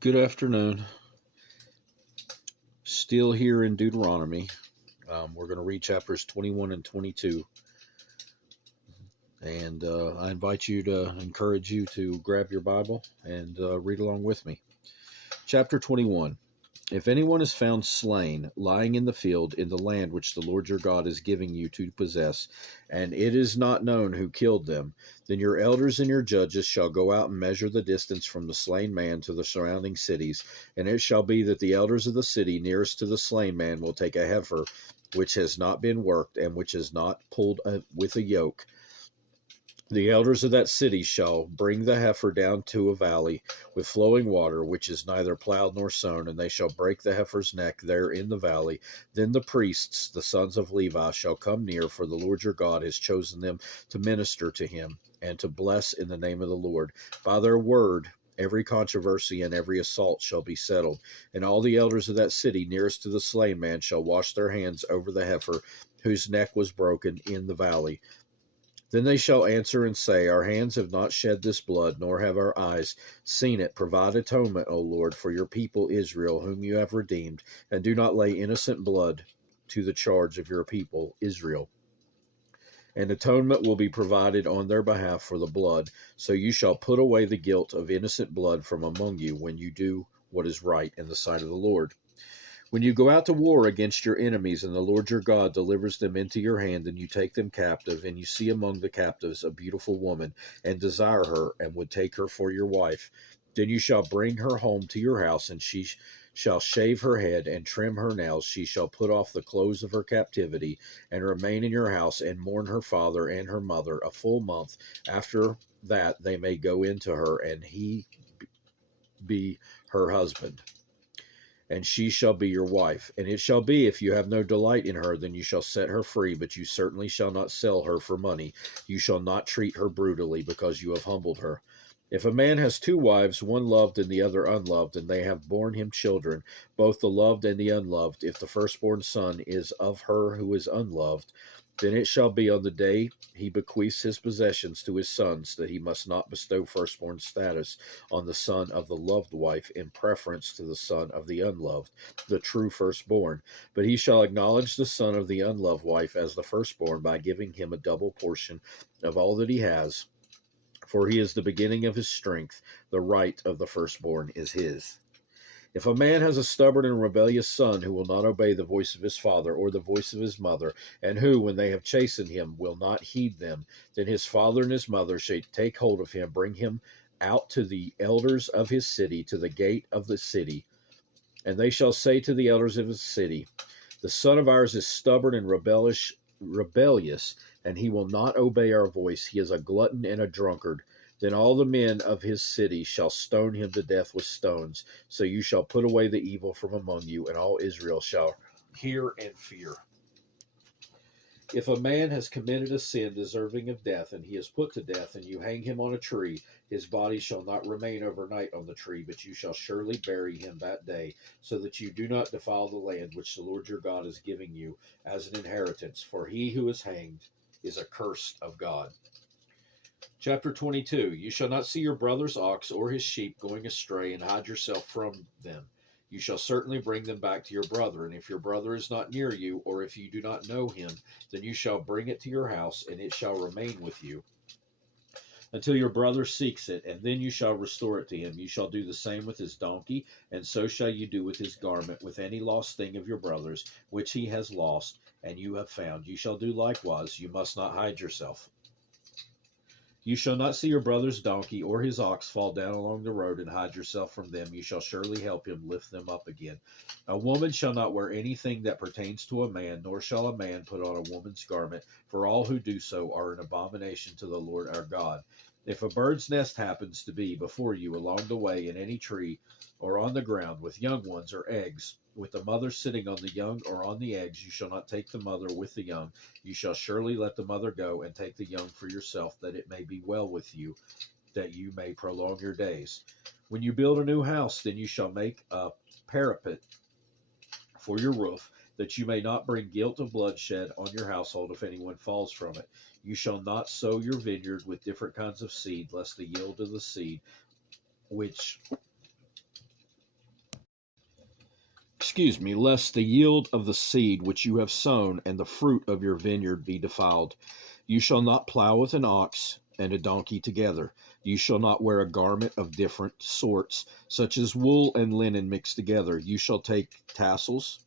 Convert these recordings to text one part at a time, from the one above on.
Good afternoon. Still here in Deuteronomy. We're going to read chapters 21 and 22. And I encourage you to grab your Bible and read along with me. Chapter 21. If anyone is found slain, lying in the field in the land which the Lord your God is giving you to possess, and it is not known who killed them, then your elders and your judges shall go out and measure the distance from the slain man to the surrounding cities. And it shall be that the elders of the city nearest to the slain man will take a heifer which has not been worked and which is not pulled with a yoke. The elders of that city shall bring the heifer down to a valley with flowing water, which is neither plowed nor sown, and they shall break the heifer's neck there in the valley. Then the priests, the sons of Levi, shall come near, for the Lord your God has chosen them to minister to him and to bless in the name of the Lord. By their word, every controversy and every assault shall be settled. And all the elders of that city nearest to the slain man shall wash their hands over the heifer whose neck was broken in the valley. Then they shall answer and say, Our hands have not shed this blood, nor have our eyes seen it. Provide atonement, O Lord, for your people Israel, whom you have redeemed, and do not lay innocent blood to the charge of your people Israel. And atonement will be provided on their behalf for the blood. So you shall put away the guilt of innocent blood from among you when you do what is right in the sight of the Lord. When you go out to war against your enemies, and the Lord your God delivers them into your hand, and you take them captive, and you see among the captives a beautiful woman, and desire her, and would take her for your wife, then you shall bring her home to your house, and she shall shave her head and trim her nails. She shall put off the clothes of her captivity, and remain in your house, and mourn her father and her mother a full month. After that they may go into her, and he be her husband, and she shall be your wife. And it shall be, if you have no delight in her, then you shall set her free, but you certainly shall not sell her for money. You shall not treat her brutally, because you have humbled her. If a man has two wives, one loved and the other unloved, and they have borne him children, both the loved and the unloved, if the firstborn son is of her who is unloved, then it shall be on the day he bequeaths his possessions to his sons that he must not bestow firstborn status on the son of the loved wife in preference to the son of the unloved, the true firstborn. But he shall acknowledge the son of the unloved wife as the firstborn by giving him a double portion of all that he has, for he is the beginning of his strength. The right of the firstborn is his. If a man has a stubborn and rebellious son who will not obey the voice of his father or the voice of his mother, and who, when they have chastened him, will not heed them, then his father and his mother shall take hold of him, bring him out to the elders of his city, to the gate of the city. And they shall say to the elders of his city, The son of ours is stubborn and rebellious, and he will not obey our voice. He is a glutton and a drunkard. Then all the men of his city shall stone him to death with stones. So you shall put away the evil from among you, and all Israel shall hear and fear. If a man has committed a sin deserving of death, and he is put to death, and you hang him on a tree, his body shall not remain overnight on the tree, but you shall surely bury him that day, so that you do not defile the land which the Lord your God is giving you as an inheritance. For he who is hanged is accursed of God. Chapter 22. You shall not see your brother's ox or his sheep going astray, and hide yourself from them. You shall certainly bring them back to your brother. And if your brother is not near you, or if you do not know him, then you shall bring it to your house, and it shall remain with you until your brother seeks it, and then you shall restore it to him. You shall do the same with his donkey, and so shall you do with his garment, with any lost thing of your brother's, which he has lost, and you have found. You shall do likewise. You must not hide yourself. You shall not see your brother's donkey or his ox fall down along the road and hide yourself from them. You shall surely help him lift them up again. A woman shall not wear anything that pertains to a man, nor shall a man put on a woman's garment, for all who do so are an abomination to the Lord our God. If a bird's nest happens to be before you along the way in any tree or on the ground with young ones or eggs, with the mother sitting on the young or on the eggs, you shall not take the mother with the young. You shall surely let the mother go, and take the young for yourself, that it may be well with you, that you may prolong your days. When you build a new house, then you shall make a parapet for your roof, that you may not bring guilt of bloodshed on your household if anyone falls from it. You shall not sow your vineyard with different kinds of seed, lest the yield of the seed which lest the yield of the seed which you have sown and the fruit of your vineyard be defiled. You shall not plow with an ox and a donkey together. You shall not wear a garment of different sorts, such as wool and linen mixed together. You shall take tassels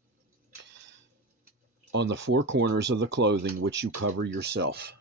on the four corners of the clothing which you cover yourself.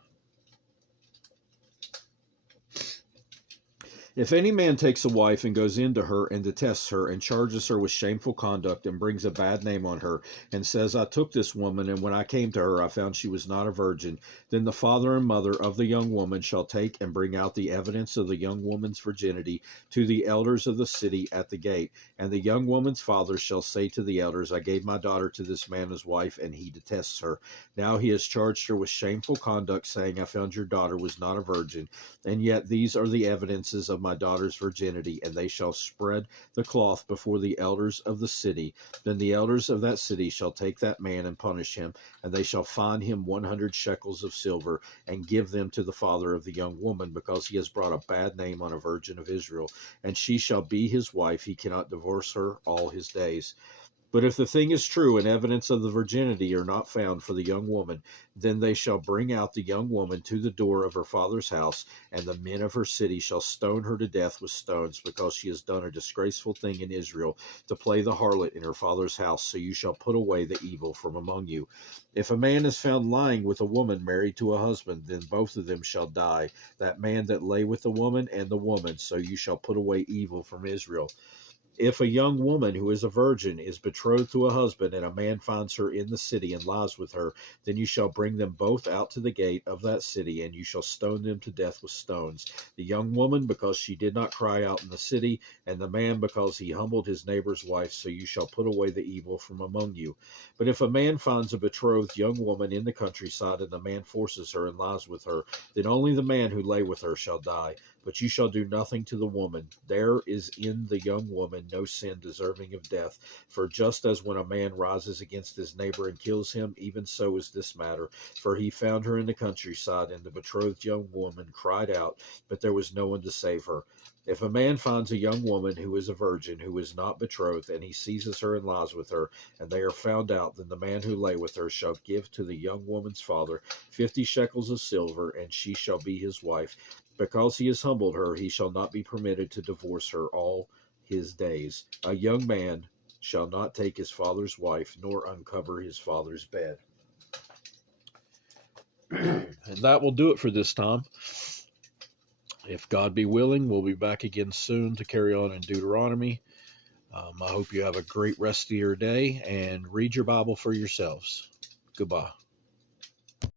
If any man takes a wife and goes into her and detests her and charges her with shameful conduct and brings a bad name on her and says, I took this woman, and when I came to her I found she was not a virgin, then the father and mother of the young woman shall take and bring out the evidence of the young woman's virginity to the elders of the city at the gate. And the young woman's father shall say to the elders, I gave my daughter to this man as wife, and he detests her. Now he has charged her with shameful conduct, saying, I found your daughter was not a virgin. And yet these are the evidences of my daughter's virginity, and they shall spread the cloth before the elders of the city. Then the elders of that city shall take that man and punish him, and they shall fine him 100 shekels of silver, and give them to the father of the young woman, because he has brought a bad name on a virgin of Israel. And she shall be his wife. He cannot divorce her all his days. But if the thing is true and evidence of the virginity are not found for the young woman, then they shall bring out the young woman to the door of her father's house, and the men of her city shall stone her to death with stones, because she has done a disgraceful thing in Israel, to play the harlot in her father's house. So you shall put away the evil from among you. If a man is found lying with a woman married to a husband, then both of them shall die, that man that lay with the woman and the woman. So you shall put away evil from Israel. If a young woman who is a virgin is betrothed to a husband, and a man finds her in the city and lies with her, then you shall bring them both out to the gate of that city, and you shall stone them to death with stones. The young woman, because she did not cry out in the city, and the man, because he humbled his neighbor's wife. So you shall put away the evil from among you. But if a man finds a betrothed young woman in the countryside, and the man forces her and lies with her, then only the man who lay with her shall die. But you shall do nothing to the woman. There is in the young woman no sin deserving of death. For just as when a man rises against his neighbor and kills him, even so is this matter. For he found her in the countryside, and the betrothed young woman cried out, but there was no one to save her. If a man finds a young woman who is a virgin, who is not betrothed, and he seizes her and lies with her, and they are found out, then the man who lay with her shall give to the young woman's father 50 shekels of silver, and she shall be his wife. Because he has humbled her, he shall not be permitted to divorce her all his days. A young man shall not take his father's wife, nor uncover his father's bed. And that will do it for this time. If God be willing, we'll be back again soon to carry on in Deuteronomy. I hope you have a great rest of your day, and read your Bible for yourselves. Goodbye.